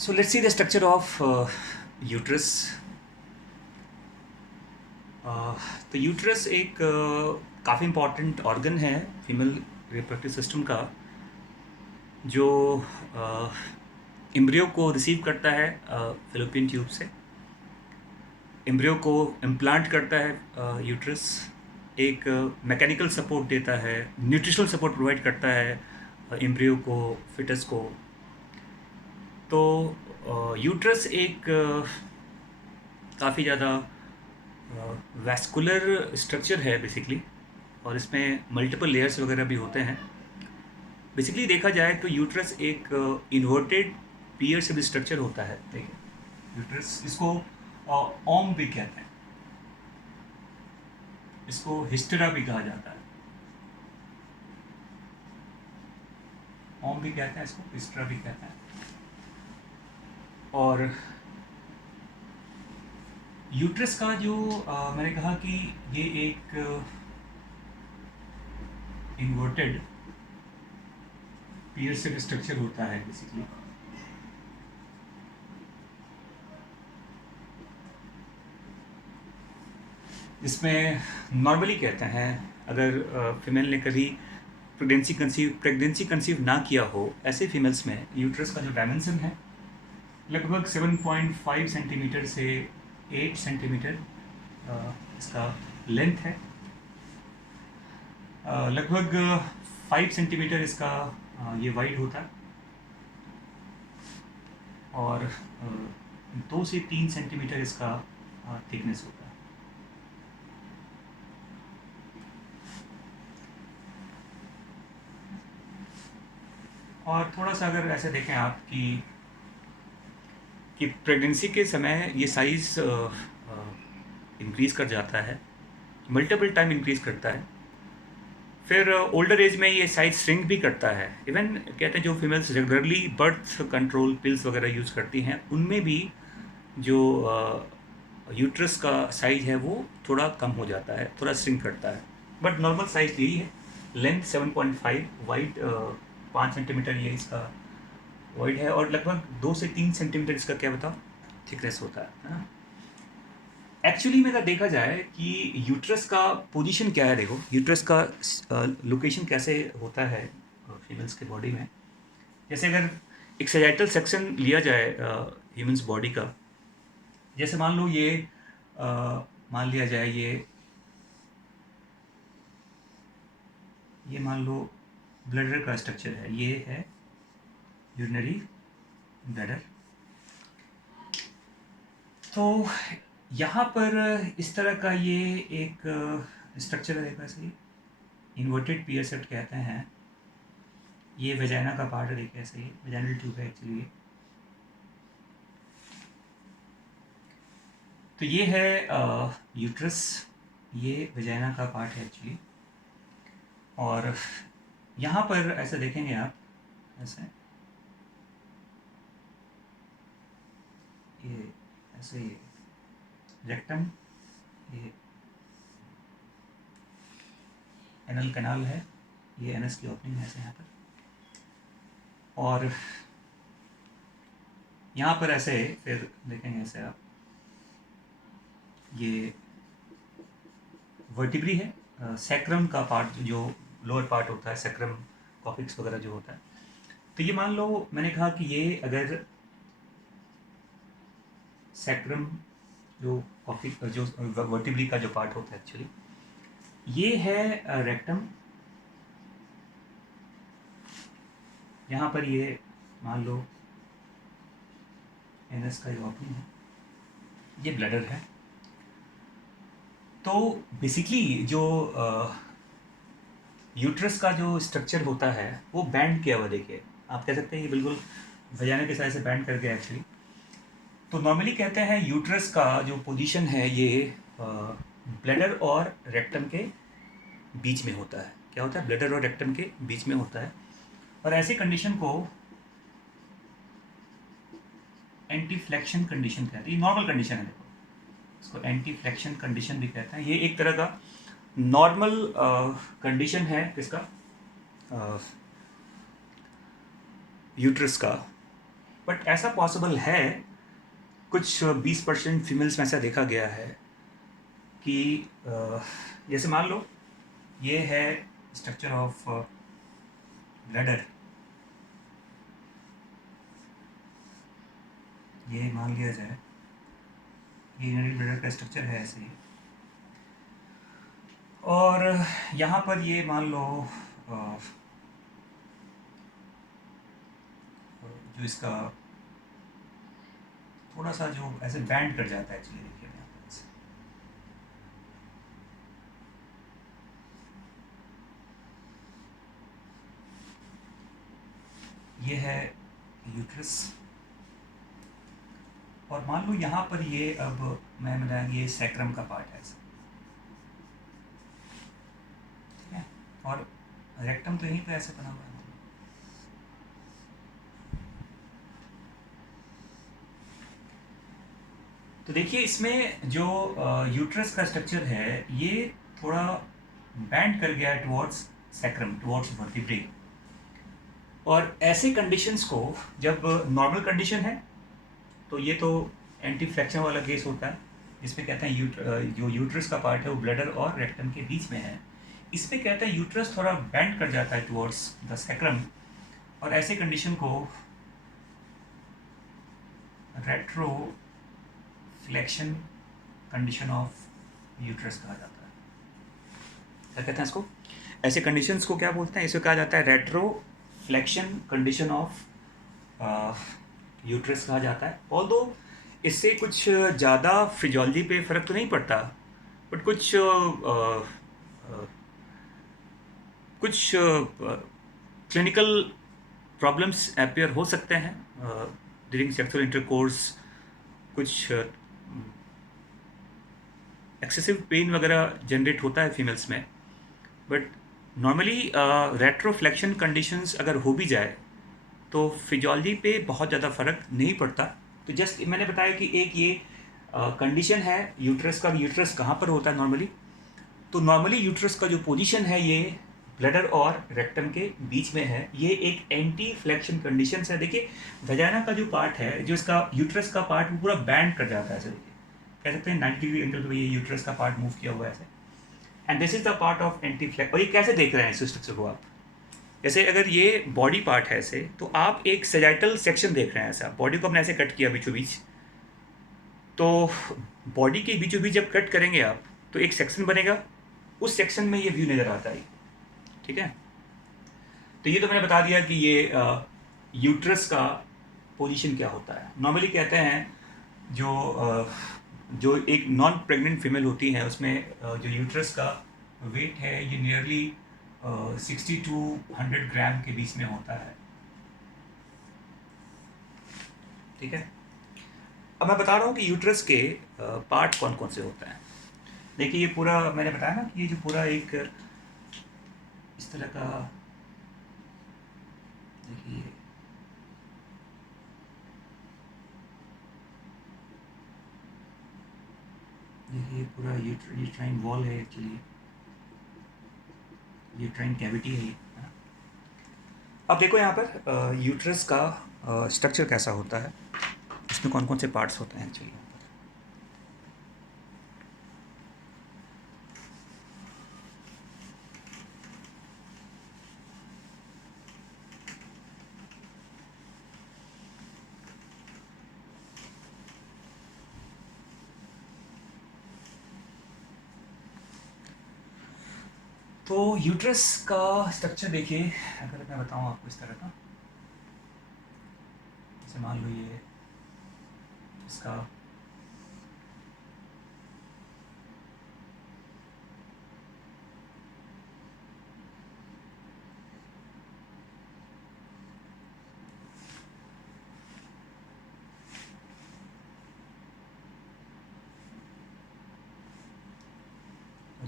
So let's see the structure of uterus. तो uterus एक काफ़ी इम्पॉर्टेंट ऑर्गन है फीमेल रिप्रोडक्टिव सिस्टम का, जो एम्ब्रियो को रिसीव करता है फेलोपियन ट्यूब से। एम्ब्रियो को इम्प्लांट करता है यूट्रस, एक मैकेनिकल सपोर्ट देता है, न्यूट्रिशनल सपोर्ट प्रोवाइड करता है एम्ब्रियो को, फिटस को। तो यूट्रस एक काफ़ी ज़्यादा वैस्कुलर स्ट्रक्चर है बेसिकली, और इसमें मल्टीपल लेयर्स वगैरह भी होते हैं। बेसिकली देखा जाए तो यूट्रस एक इन्वर्टेड पियर शेप स्ट्रक्चर होता है। देखिए यूट्रस, इसको ओम भी कहते हैं, इसको हिस्टेरा भी कहा जाता है। ओम भी कहते हैं इसको, हिस्टेरा भी कहते हैं। और यूट्रस का जो मैंने कहा कि ये एक इन्वर्टेड पियर शेप स्ट्रक्चर होता है बेसिकली। जिसमें नॉर्मली कहते हैं, अगर फीमेल ने कभी प्रेगनेंसी कंसीव ना किया हो, ऐसे फीमेल्स में यूट्रस का जो डायमेंशन है लगभग 7.5 सेंटीमीटर से 8 सेंटीमीटर इसका लेंथ है। लगभग 5 सेंटीमीटर इसका ये वाइड होता है, और 2 से 3 सेंटीमीटर इसका थिकनेस होता है। और थोड़ा सा अगर ऐसे देखें आप कि प्रेगनेंसी के समय ये साइज़ इंक्रीज़ कर जाता है, मल्टीपल टाइम इंक्रीज़ करता है। फिर ओल्डर एज में ये साइज श्रिंक भी करता है। इवन कहते हैं जो females regularly birth control pills वगैरह यूज़ करती हैं, उनमें भी जो यूट्रस का साइज है वो थोड़ा कम हो जाता है, थोड़ा श्रिंक करता है। बट नॉर्मल साइज यही है, लेंथ 7.5, वाइड 5 सेंटीमीटर ये इसका वाइड है, और लगभग 2 से 3 सेंटीमीटर इसका क्या बताओ थिकनेस होता है ना। एक्चुअली में अगर देखा जाए कि यूट्रस का पोजीशन क्या है, देखो यूट्रस का लोकेशन कैसे होता है फीमेल्स के बॉडी में। जैसे अगर एक सैजिटल सेक्शन लिया जाए ह्यूमन्स बॉडी का, जैसे मान लो ये मान लिया जाए ये मान लो ब्लडर का स्ट्रक्चर है, ये है यूरिनरी ब्लडर। तो यहाँ पर इस तरह का ये एक स्ट्रक्चर रहेगा, ऐसे इन्वर्टेड पियर सेट कहते हैं। ये वेजाइना का पार्ट है, देखिए ऐसे ही वेजाइनल ट्यूब है एक्चुअली। तो ये है यूट्रस, ये वेजाइना का पार्ट है एक्चुअली। और यहाँ पर ऐसे देखेंगे आप, ऐसे ये ऐसे ही रेक्टम, ये एनल कैनाल है, ये एनएस की ओपनिंग है ऐसे यहाँ पर। और यहाँ पर ऐसे फिर देखेंगे ऐसे आप, ये वर्टिब्री है, सैक्रम का पार्ट जो लोअर पार्ट होता है, सैक्रम कॉक्सिक्स वगैरह जो होता है। तो ये मान लो मैंने कहा कि ये अगर सैक्रम जो कॉक्सिक जो वर्टिब्री का जो पार्ट होता है एक्चुअली, ये है रेक्टम। यहाँ पर ये मान लो एनएस का जो ओपनिंग है, ये ब्लैडर है। तो बेसिकली जो यूट्रस का जो स्ट्रक्चर होता है वो बैंड किया हुआ, देखिए आप कह सकते हैं ये बिल्कुल वजाना के साइड से बैंड कर गया एक्चुअली। तो नॉर्मली कहते हैं यूट्रस का जो पोजीशन है ये ब्लैडर और रेक्टम के बीच में होता है। क्या होता है? ब्लैडर और रेक्टम के बीच में होता है। और ऐसी कंडीशन को एंटी फ्लेक्शन कंडीशन कहते हैं। नॉर्मल कंडीशन है, देखो इसको एंटी फ्लेक्शन कंडीशन भी कहते हैं। ये एक तरह का नॉर्मल कंडीशन है किसका, यूट्रस का। बट ऐसा पॉसिबल है, कुछ 20% फीमेल्स में ऐसा देखा गया है कि जैसे मान लो ये है स्ट्रक्चर ऑफ ब्लैडर, ये मान लिया जाए ये यूरिनरी ब्लैडर का स्ट्रक्चर है ऐसे ही, और यहाँ पर ये मान लो जो इसका थोड़ा सा जो ऐसे बैंड कर जाता है एक्चुअली, देखिए यहाँ पर ऐसे। ये है यूट्रस, और मान लो यहाँ पर ये अब मैं बताया ये सैक्रम का पार्ट है ऐसा, ठीक है, और रेक्टम तो यहीं पे ऐसे बना हुआ है। तो देखिए इसमें जो यूट्रस का स्ट्रक्चर है ये थोड़ा बैंड कर गया है टुवर्ड्स सैक्रम, टुवर्ड्स वर्टिब्रे, और ऐसे कंडीशंस को जब नॉर्मल कंडीशन है तो ये तो एंटी फ्लेक्शन वाला केस होता है, जिसमें कहते हैं जो यूट्रस का पार्ट है वो ब्लैडर और रेक्टम के बीच में है। इसमें कहते हैं यूट्रस थोड़ा बेंड कर जाता है टुवर्ड्स द सैक्रम, और ऐसे कंडीशन को retro flexion condition of uterus कहा जाता है। क्या कहते हैं इसको? ऐसे कंडीशंस को क्या बोलते हैं? इसे कहा जाता है retro flexion condition of uterus कहा जाता है। ऑल्दो इससे कुछ ज़्यादा फिजियोलॉजी पे फ़र्क तो नहीं पड़ता, बट कुछ क्लिनिकल प्रॉब्लम्स अपेयर हो सकते हैं ड्यूरिंग सेक्सुअल इंटरकोर्स, कुछ एक्सेसिव पेन वगैरह जनरेट होता है फीमेल्स में, बट नॉर्मली रेट्रोफ्लेक्शन कंडीशंस अगर हो भी जाए तो फिजियोलॉजी पे बहुत ज़्यादा फ़र्क नहीं पड़ता। तो जस्ट मैंने बताया कि एक ये कंडीशन है यूट्रस का, यूट्रस कहाँ पर होता है नॉर्मली, तो नॉर्मली यूट्रस का जो पोजीशन है ये ब्लैडर और रेक्टम के बीच में है। ये एक एंटी फ्लेक्शन कंडीशन है। देखिए वजाइना का जो पार्ट है, जो इसका यूट्रस का पार्ट, वो पूरा बैंड कर जाता है ऐसे, देखिए कह सकते हैं 90 डिग्री एंगल पे ये यूट्रस का पार्ट मूव किया हुआ है ऐसे, and this is the part of anti flexion. और ये कैसे देख रहे हैं इस स्ट्रक्चर को आप? जैसे अगर ये बॉडी पार्ट है ऐसे, तो आप एक सेजाइटल सेक्शन देख रहे हैं ऐसा, बॉडी को हमने ऐसे कट किया बीचों बीच, तो बॉडी के बीचों बीच जब कट करेंगे आप तो एक सेक्शन बनेगा, उस सेक्शन में ये व्यू नज़र आता है, ठीक है। तो ये तो मैंने बता दिया कि ये यूट्रस का पोजीशन क्या होता है। नॉर्मली कहते हैं जो एक नॉन प्रेग्नेंट फीमेल होती है उसमें जो यूट्रस का वेट है ये नियरली 60 to 100 ग्राम के बीच में होता है, ठीक है। अब मैं बता रहा हूँ कि यूट्रस के पार्ट कौन कौन से होते हैं। देखिए ये पूरा मैंने बताया ना कि ये जो पूरा एक इस तरह का, देखिए देखिए पूरा यूट्राइन वॉल है एक्चुअली, यूट्राइन कैविटी है ये। अब देखो यहाँ पर यूट्रस का स्ट्रक्चर कैसा होता है, इसमें कौन कौन से पार्ट्स होते हैं एक्चुअली। तो यूट्रस का स्ट्रक्चर देखिए, अगर मैं बताऊँ आपको इस तरह का, जैसे मान लो ये इसका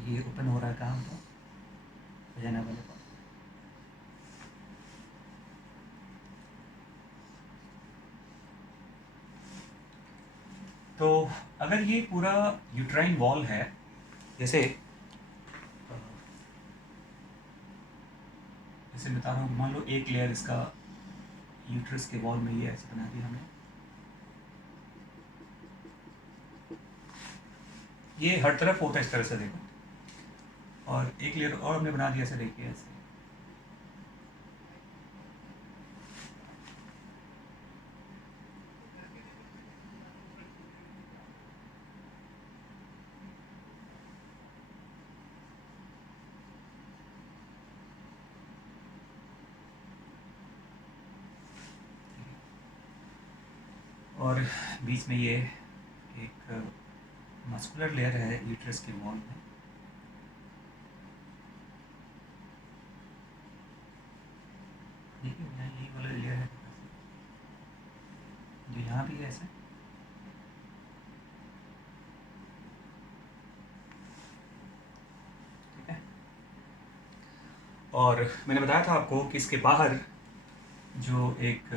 ये ओपन हो रहा है कहाँ पर, वजाइना वाले पार्ट। तो अगर ये पूरा यूट्राइन वॉल है, जैसे बता रहा हूँ, मान लो एक लेयर इसका यूट्रस के वॉल में ये ऐसे बना दिया हमने। ये हर तरफ होता है इस तरह से, देखो। और एक लेयर और हमने बना दिया ऐसे, देखिए ऐसे। और बीच में ये एक मस्कुलर लेयर है यूट्रस के वॉल में। देखिए यहाँ ये वाला लेयर है जो यहाँ भी है ऐसे। ठीक है। और मैंने बताया था आपको कि इसके बाहर जो एक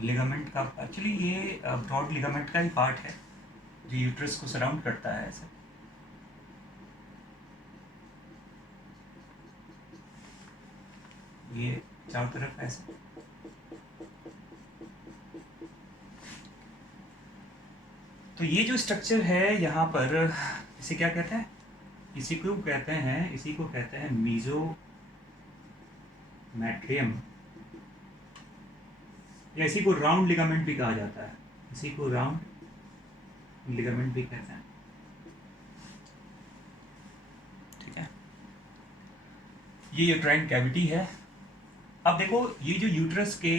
लिगामेंट का, एक्चुअली ये ब्रॉड लिगामेंट का ही पार्ट है जो यूट्रस को सराउंड करता है ऐसे। ये चारों तरफ ऐसे। तो ये जो स्ट्रक्चर है यहाँ पर, इसे क्या कहते हैं? इसी को कहते हैं मीजोमेट्रियम, या इसी को राउंड लिगामेंट भी कहा जाता है। इसी को राउंड लिगामेंट भी कहते हैं। ठीक है। ये यूट्राइन कैविटी है। अब देखो ये जो यूट्रस के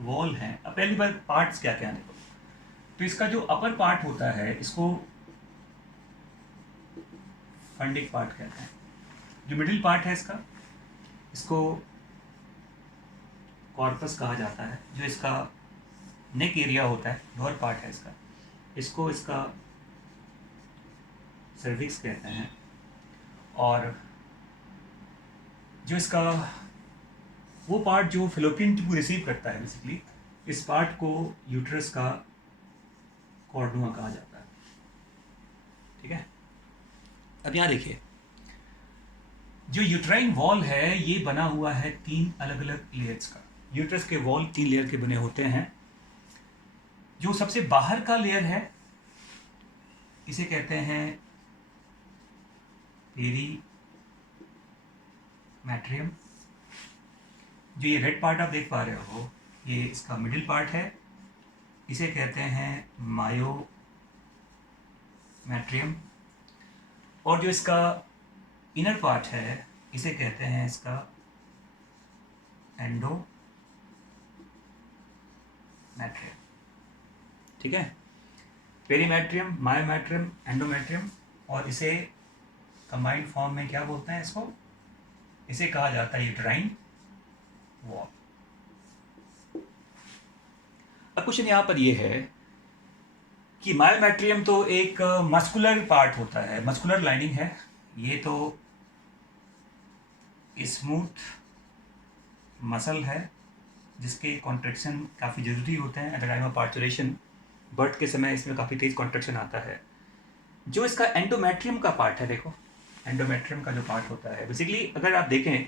वॉल हैं, अब पहली बार पार्ट्स क्या क्या हैं देखो। तो इसका जो अपर पार्ट होता है इसको फंडिक पार्ट कहते हैं। जो मिडिल पार्ट है इसको कॉर्पस कहा जाता है। जो इसका नेक एरिया होता है, लोअर पार्ट है इसको इसका सर्विक्स कहते हैं। और जो इसका वो पार्ट जो फेलोपियन ट्यूब रिसीव करता है, बेसिकली इस पार्ट को यूट्रस का कॉर्डुआ कहा जाता है। ठीक है। अब यहाँ देखिए, जो यूट्राइन वॉल है ये बना हुआ है 3 अलग अलग लेयर्स का। यूट्रस के वॉल 3 लेयर के बने होते हैं। जो सबसे बाहर का लेयर है इसे कहते हैं पेरीमेट्रियम। जो ये रेड पार्ट आप देख पा रहे हो, ये इसका मिडिल पार्ट है, इसे कहते हैं मायोमेट्रियम। और जो इसका इनर पार्ट है इसे कहते हैं इसका एंडोमेट्रियम। ठीक है। पेरीमेट्रियम, मायोमेट्रियम, एंडोमेट्रियम, और इसे कंबाइंड फॉर्म में क्या बोलते हैं इसको? इसे कहा जाता है यूट्राइन वॉल। अब क्वेश्चन यहाँ पर ये है कि मायोमेट्रियम तो एक मस्कुलर पार्ट होता है, मस्कुलर लाइनिंग है। ये तो स्मूथ मसल है जिसके कॉन्ट्रैक्शन काफ़ी ज़रूरी होते हैं at the time of parturition. Birth के समय इसमें काफ़ी तेज कॉन्ट्रैक्शन आता है। जो इसका एंडोमेट्रियम का पार्ट है, देखो एंडोमेट्रियम का जो पार्ट होता है, बेसिकली अगर आप देखें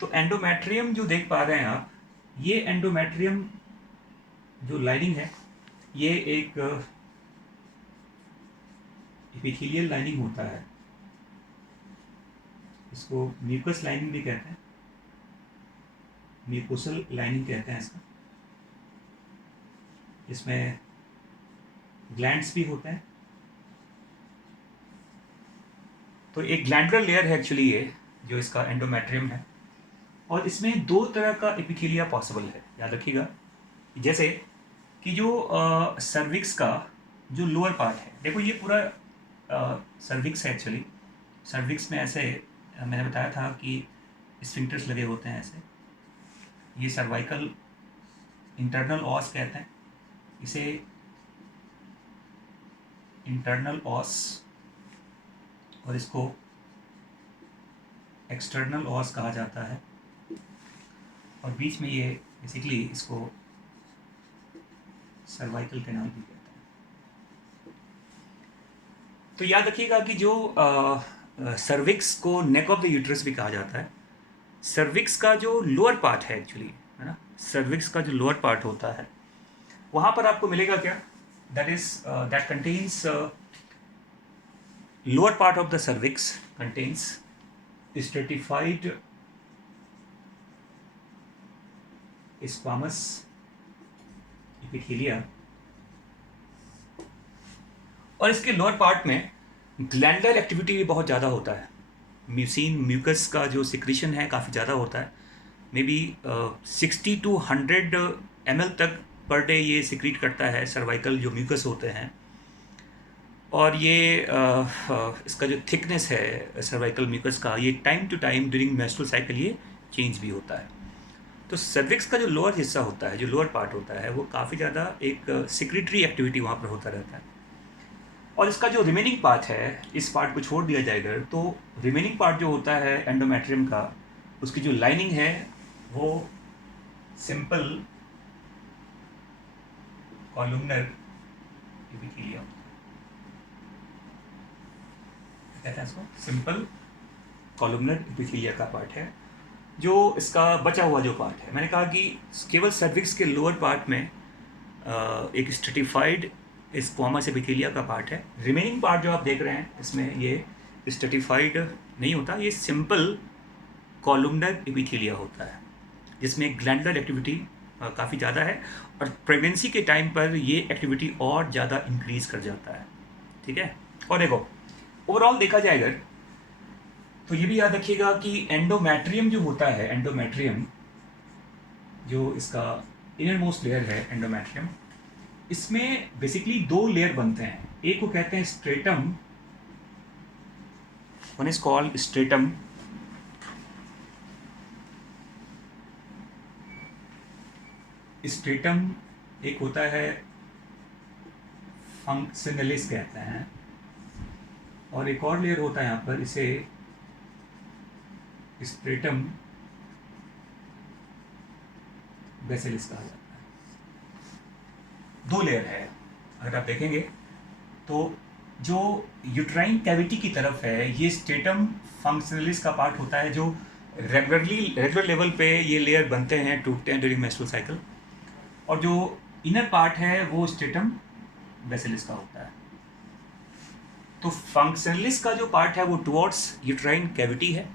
तो एंडोमेट्रियम जो देख पा रहे हैं आप, ये एंडोमेट्रियम जो लाइनिंग है ये एक एपिथेलियल लाइनिंग होता है। इसको म्यूकस लाइनिंग भी कहते हैं, म्यूकोसल लाइनिंग कहते हैं इसका। इसमें ग्लैंड्स भी होते हैं। तो एक ग्लैंडुलर लेयर है एक्चुअली ये, जो इसका एंडोमेट्रियम है। और इसमें 2 तरह का एपिथेलिया पॉसिबल है, याद रखिएगा। जैसे कि जो सर्विक्स का जो लोअर पार्ट है, देखो ये पूरा सर्विक्स है एक्चुअली। सर्विक्स में ऐसे मैंने बताया था कि स्फिंक्टर्स लगे होते हैं ऐसे। ये सर्वाइकल इंटरनल ऑस कहते हैं इसे, इंटरनल ऑस, और इसको एक्सटर्नल ऑस कहा जाता है। और बीच में ये बेसिकली इसको सर्वाइकल कैनाल भी कहते हैं। तो याद रखिएगा कि जो सर्विक्स को नेक ऑफ द यूट्रस भी कहा जाता है। सर्विक्स का जो लोअर पार्ट है एक्चुअली, है ना, सर्विक्स का जो लोअर पार्ट होता है वहाँ पर आपको मिलेगा क्या, that contains lower part of the cervix contains stratified squamous epithelia, और इसके लोअर पार्ट में ग्लैंडुलर एक्टिविटी भी बहुत ज़्यादा होता है। म्यूसिन म्यूकस का जो सिक्रीशन है काफ़ी ज़्यादा होता है, मे बी 60 to 100 ml तक पर डे ये सिक्रीट करता है सर्वाइकल जो म्यूकस होते हैं। और ये इसका जो थिकनेस है सर्वाइकल म्यूकस का, ये time to time during menstrual cycle ये चेंज भी होता है। तो सर्विक्स का जो लोअर हिस्सा होता है, जो लोअर पार्ट होता है, वो काफ़ी ज़्यादा एक सिक्रेटरी एक्टिविटी वहाँ पर होता रहता है। और इसका जो रिमेनिंग पार्ट है, इस पार्ट को छोड़ दिया जाएगा तो रिमेनिंग पार्ट जो होता है एंडोमेट्रियम का, उसकी जो लाइनिंग है वो सिंपल कॉलुमनर एपिथेलियम कहते हैं इसको, सिंपल कॉलुमनर एपिथेलिया का पार्ट है, जो इसका बचा हुआ जो पार्ट है। मैंने कहा कि केवल सर्विक्स के लोअर पार्ट में एक स्ट्रेटिफाइड स्क्वामस एपिथेलिया का पार्ट है। रिमेनिंग पार्ट जो आप देख रहे हैं इसमें ये स्ट्रेटिफाइड नहीं होता, ये सिंपल कॉलुमनर एपिथेलिया होता है, जिसमें ग्लैंडुलर एक्टिविटी काफ़ी ज़्यादा है, और प्रेगनेंसी के टाइम पर ये एक्टिविटी और ज़्यादा इंक्रीज़ कर जाता है। ठीक है, और देखो ओवरऑल देखा जाएगा तो ये भी याद रखिएगा कि एंडोमेट्रियम जो होता है, एंडोमेट्रियम जो इसका इनर मोस्ट लेयर है एंडोमेट्रियम, इसमें बेसिकली दो लेयर बनते हैं। एक को कहते हैं stratum, one is called stratum, stratum एक होता है फंक्शनलिस कहते हैं, और एक और लेयर होता है यहाँ पर, इसे स्ट्रेटम बेसिलिस कहा जाता है। दो लेयर है, अगर आप देखेंगे तो जो यूट्राइन कैविटी की तरफ है ये स्ट्रेटम फंक्शनलिस का पार्ट होता है, जो रेगुलर लेवल पे ये लेयर बनते हैं, टूटते हैं ड्यूरिंग मेंस्ट्रुअल साइकिल, और जो इनर पार्ट है वो स्ट्रेटम बेसिलिस का होता है। तो फंक्शनलिस का जो पार्ट है वो टुवर्ड्स यूट्राइन कैविटी है,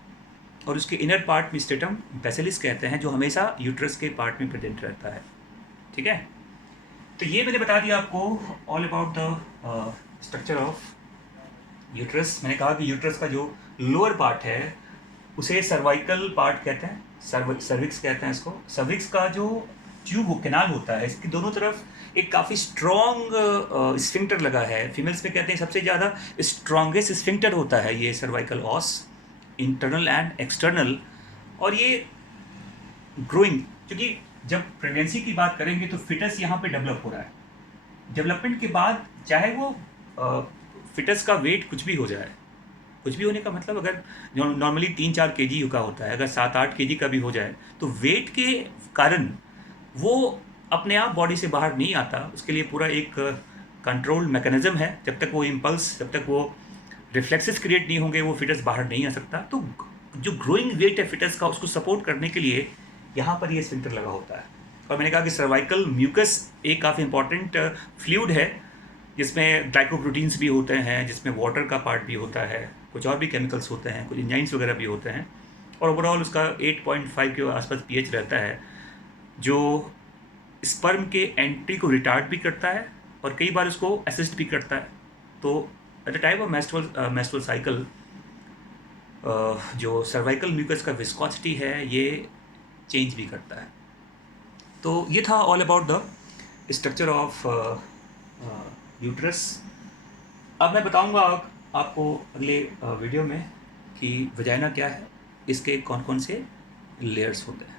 और उसके इनर पार्ट में स्ट्रेटम बेसिलिस कहते हैं, जो हमेशा यूट्रस के पार्ट में प्रेजेंट रहता है। ठीक है, तो ये मैंने बता दिया आपको all about the structure of uterus. मैंने कहा कि यूट्रस का जो लोअर पार्ट है उसे सर्वाइकल पार्ट कहते हैं, सर्विक्स कहते हैं इसको। सर्विक्स का जो ट्यूब कैनाल होता है, इसकी दोनों तरफ एक काफ़ी स्ट्रॉन्ग स्फिंक्टर लगा है। फीमेल्स में कहते हैं सबसे ज़्यादा स्ट्रॉन्गेस्ट स्फिंक्टर होता है ये सर्वाइकल ऑस, इंटरनल एंड एक्सटर्नल। और ये ग्रोइंग, क्योंकि जब प्रेगनेंसी की बात करेंगे तो फिटस यहाँ पे डेवलप हो रहा है। डेवलपमेंट के बाद चाहे वो फिटस का वेट कुछ भी हो जाए, कुछ भी होने का मतलब अगर नॉर्मली 3-4 kg का होता है, अगर 7-8 kg का भी हो जाए तो वेट के कारण वो अपने आप बॉडी से बाहर नहीं आता। उसके लिए पूरा एक कंट्रोल मैकेनिज्म है, जब तक वो इम्पल्स, जब तक वो रिफ्लेक्सेस क्रिएट नहीं होंगे वो फिटस बाहर नहीं आ सकता। तो जो ग्रोइंग वेट है फिटस का, उसको सपोर्ट करने के लिए यहाँ पर ये स्फिंक्टर लगा होता है। और मैंने कहा कि सर्वाइकल म्यूकस एक काफ़ी इंपॉर्टेंट फ्लूइड है, जिसमें ग्लाइकोप्रोटीन्स भी होते हैं, जिसमें वाटर का पार्ट भी होता है, कुछ और भी केमिकल्स होते हैं, कुछ एंजाइम्स वगैरह भी होते हैं, और ओवरऑल उसका 8.5 के आसपास pH रहता है, जो स्पर्म के एंट्री को रिटार्ड भी करता है और कई बार उसको असिस्ट भी करता है। तो at the time of menstrual cycle जो सर्वाइकल म्यूकस का विस्कोसिटी है ये चेंज भी करता है। तो ये था all about the structure of uterus. अब मैं बताऊंगा आपको अगले वीडियो में कि वजाइना क्या है, इसके कौन कौन से लेयर्स होते हैं।